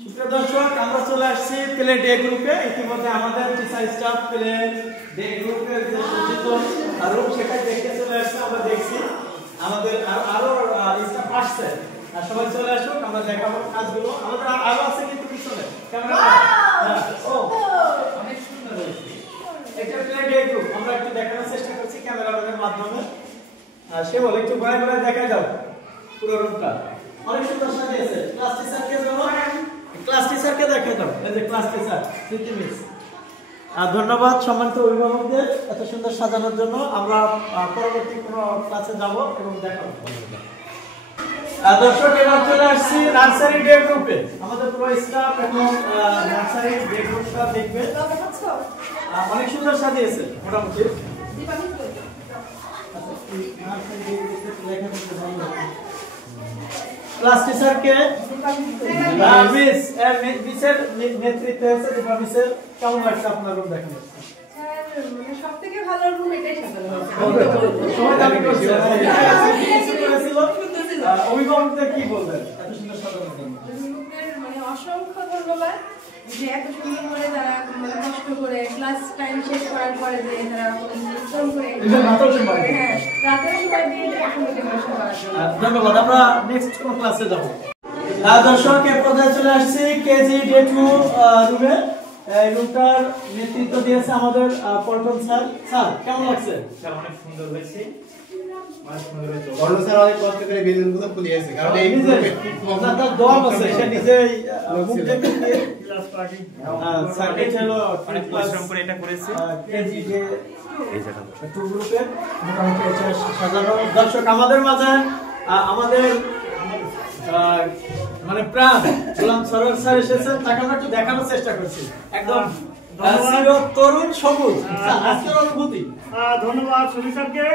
সুপ্রিয় দর্শক, আমরা চলে আসছি প্লে ডে গ্রুপে। ইতিমধ্যে আমাদের টিচার স্টাফ প্লে ডে গ্রুপের যে সজ্জিত রুম সেটা দেখতে চলে আসছে। আমরা দেখছি আমাদের আরো স্টাফ আসছে, সবাই চলে আসুক, আমরা দেখাবো কাজগুলো। আমাদের আরো আছে কিন্তু পিছনে অনেক সুন্দর হয়েছে। এটা প্লে ডে গ্রুপ, আমরা একটু দেখানোর চেষ্টা করছি ক্যামেরাম্যানের মাধ্যমে। সে বলে একটু ঘুরে ঘুরে দেখা যাও পুরো রুমটা। অনেক সুন্দর সাজিয়েছে। ক্লাস টিচারকে ক্লাস টিচারকে দেখে দাও, এই যে ক্লাস টিচার স্মৃতি মিস। ধন্যবাদ সম্মানিত অভিভাবকদের এত সুন্দর সাজানোর জন্য। আমরা পরবর্তী কোনো ক্লাসে যাব এবং দেখাবো। দর্শক, এবার চলে আসছি নার্সারি ডে গ্রুপে। আমাদের পুরো স্টাফ এবং নার্সারি ডে গ্রুপটা দেখবে। অনেক সুন্দর সাজিয়েছে মোটামুটি। ক্লাস টিচারকে মিসের নেতৃত্বে হয়েছে দীপা মিসের। কেমন লাগছে আপনার রুম দেখেন? সবথেকে ভালো রুম এটাই সাজানো হয়েছে। সবাই দাবি করছে অভিভাবকদের কি বলবেন এত সুন্দর সাজানোর জন্য? মানে অসংখ্য ধন্যবাদ যে এত সুন্দর করে তারা কষ্ট করে ক্লাস টাইম শেষ করার পরে যে তারা পরিশ্রম করে রাতের সময় দিয়ে ডেকোরেশন করার জন্য ধন্যবাদ। আমরা নেক্সট কোন ক্লাসে যাব। দর্শক, এর পর্যায়ে চলে আসছি কেজি ডে 2 রুমে। এই রুমটার নেতৃত্ব দিয়েছে আমাদের পল্টন স্যার। স্যার কেমন লাগছে? স্যার অনেক সুন্দর হয়েছে, অনেক সুন্দর হয়েছে। পল্টন স্যার অনেক কষ্ট করে বেলুনগুলো ফুলিয়েছে, কারণ এই তার দল আছে, সে নিজেই মুখ দেখে দিয়ে ক্লাস পার্টি স্যারকে ছিল অনেক পরিশ্রম করে এটা করেছে। কেজি ডে এই জায়গাটা 2 গ্রুপের মোটামুটি এটা সাজানো। দর্শক, আমাদের মাঝে আমাদের মানে প্রাণ গোলাম সরোয়ার স্যার এসেছেন, তাকে আমরা একটু দেখানোর চেষ্টা করছি। একদম তরুণ সবুজ। আজকের অনুভূতি? ধন্যবাদ সুনীল স্যারকে।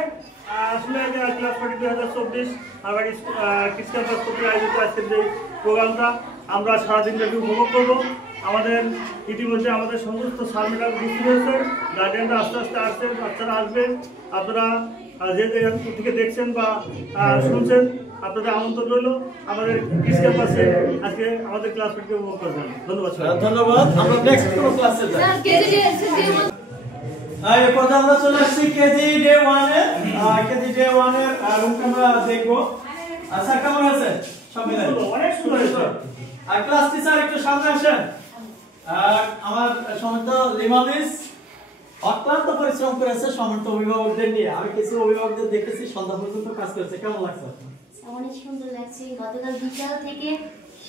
আসলে ক্লাস পার্টি 2024 আমার কিডস ক্যাম্পাস কর্তৃক আয়োজিত আজকের যে প্রোগ্রামটা আমরা সারাদিনটাকে উপভোগ করবো। আমাদের ইতিমধ্যে আমাদের সমস্ত স্যার ম্যাডাম উপস্থিত হয়েছে, গার্ডিয়ানরা আস্তে আস্তে আসছেন, বাচ্চারা আসবেন। আপনারা যে থেকে দেখছেন বা শুনছেন, আপনাদের আমন্ত্রণ রইল আমাদের কিডস ক্যাম্পাসে আজকে আমাদের ক্লাস পার্টিকে উপভোগ করবেন। ধন্যবাদ স্যার। ধন্যবাদ। আমরা নেক্সট কোন ক্লাসে যাই। এরপর আমরা চলে আসছি কেজি ডে 1 এ। কেজি ডে 1 এর রুমটা আমরা দেখবো। স্যার কেমন আছেন? সব মিলে অনেক সুন্দর হয়েছে। আর ক্লাস টিচার একটু সামনে আসেন। আমার সম্মানিত লিমা মিস অত্যন্ত পরিশ্রম করেছে সম্মানিত অভিভাবকদের নিয়ে। আমি কিছু অভিভাবকদের দেখেছি সন্ধ্যা পর্যন্ত কাজ করেছে। কেমন লাগছে? অনেক সুন্দর লাগছে। গতকাল বিকাল থেকে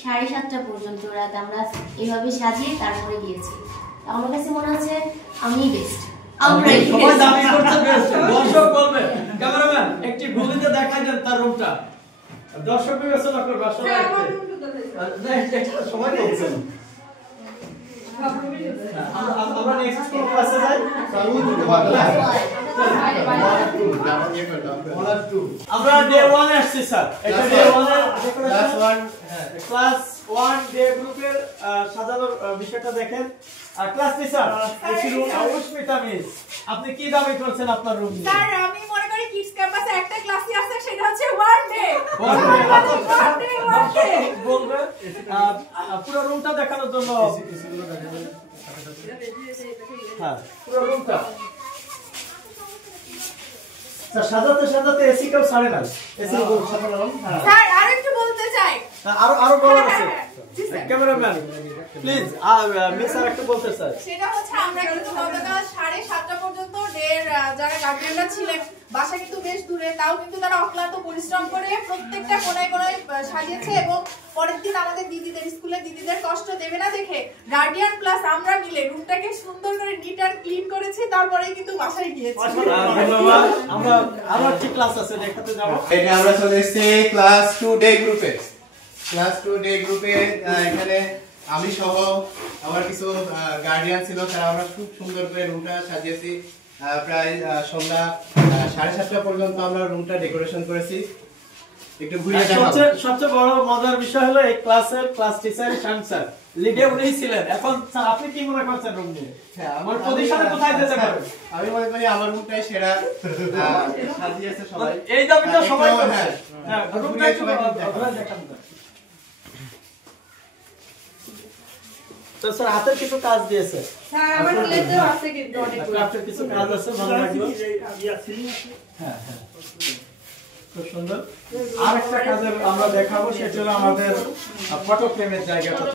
7:30 পর্যন্ত রাত আমরা এইভাবে সাজিয়ে তারপরে গিয়েছি। আমার কাছে মনে হচ্ছে আমি বেস্ট। আমরাই সবাই দাবি করছে বেস্ট। দর্শক বলবে ক্যামেরাম্যান একটি ভূমিতে দেখাই দেন তার রুমটা। দর্শক বিবেচনা করবে আসলে সবাই বলছেন। আমরা নেক্সট কোন ক্লাসে যাই। আমরা ডে 1 এ আসছি স্যার। এটা ডে 1 এর ক্লাস 1 ডে গ্রুপের সাজানোর বিষয়টা দেখেন। আর ক্লাস টিচার অস্মিতা মিস, আপনি কি দাবি করছেন আপনার রুম নিয়ে? স্যার, আমি মনে করি কিডস ক্যাম্পাসে একটা ক্লাসই আছে, সেটা হচ্ছে ওয়ান ডে। বলবে পুরো রুমটা দেখানোর জন্য। হ্যাঁ, পুরো রুমটা সাজাতে সাজাতে এসি কেউ ছাড়ে না। এসি স্যার আরেকটু বলতে চাই। আরো বলার আছে। ক্যামেরাম্যান প্লিজ মিস আর একটু বলতে স্যার। সেটা হচ্ছে আমরা কিন্তু গতকাল 7:30 পর্যন্ত যারা গার্ডিয়ানরা ছিলেন, বাসা কিন্তু বেশ দূরে, তাও কিন্তু তারা অক্লান্ত পরিশ্রম করে প্রত্যেকটা কোনায় কোনায় সাজিয়েছে। এবং পরের দিন আমাদের দিদিদের স্কুলের দিদিদের কষ্ট দেবে না দেখে গার্ডিয়ান প্লাস আমরা মিলে রুমটাকে সুন্দর করে নিট আর ক্লিন করেছি, তারপরেই কিন্তু বাসায় গিয়েছি। ধন্যবাদ। আমরা আবার কি ক্লাস আছে দেখাতে যাব। এটা আমরা চলে এসেছি ক্লাস 2 ডে গ্রুপে। ক্লাস 2 ডে গ্রুপে এখানে আমি সহ আমার কিছু গার্ডিয়ান ছিল, তারা আমরা খুব সুন্দর করে রুমটা সাজিয়েছি। প্রায় সন্ধ্যা 7:30 পর্যন্ত আমরা রুমটা ডেকোরেশন করেছি। একটু ঘুরে দেখাবো। সবচেয়ে বড় মজার বিষয় হলো এই ক্লাসের ক্লাস টিচার শান স্যার লিডে উনিই ছিলেন। এখন স্যার আপনি কি মনে করছেন রুম নিয়ে? হ্যাঁ, আমার পজিশনে কোথায় যেতে পারে? আমি মনে করি আমার রুমটাই সেরা সাজিয়েছে সবাই। এই দাবিটা সবাই করছে। হ্যাঁ, হ্যাঁ, রুমটা একটু ঘুরে দেখান। তো স্যার হাতের কিছু কাজ দিয়েছে, স্যার আমার প্লেটেও আছে কিন্তু অনেকগুলো। ক্রাফটের কিছু কাজ আছে, ভালো লাগলো। হ্যাঁ হ্যাঁ, খুব সুন্দর। আরেকটা কাজের আমরা দেখাবো, সেটা হলো আমাদের ফটো ফ্রেমের জায়গাটা।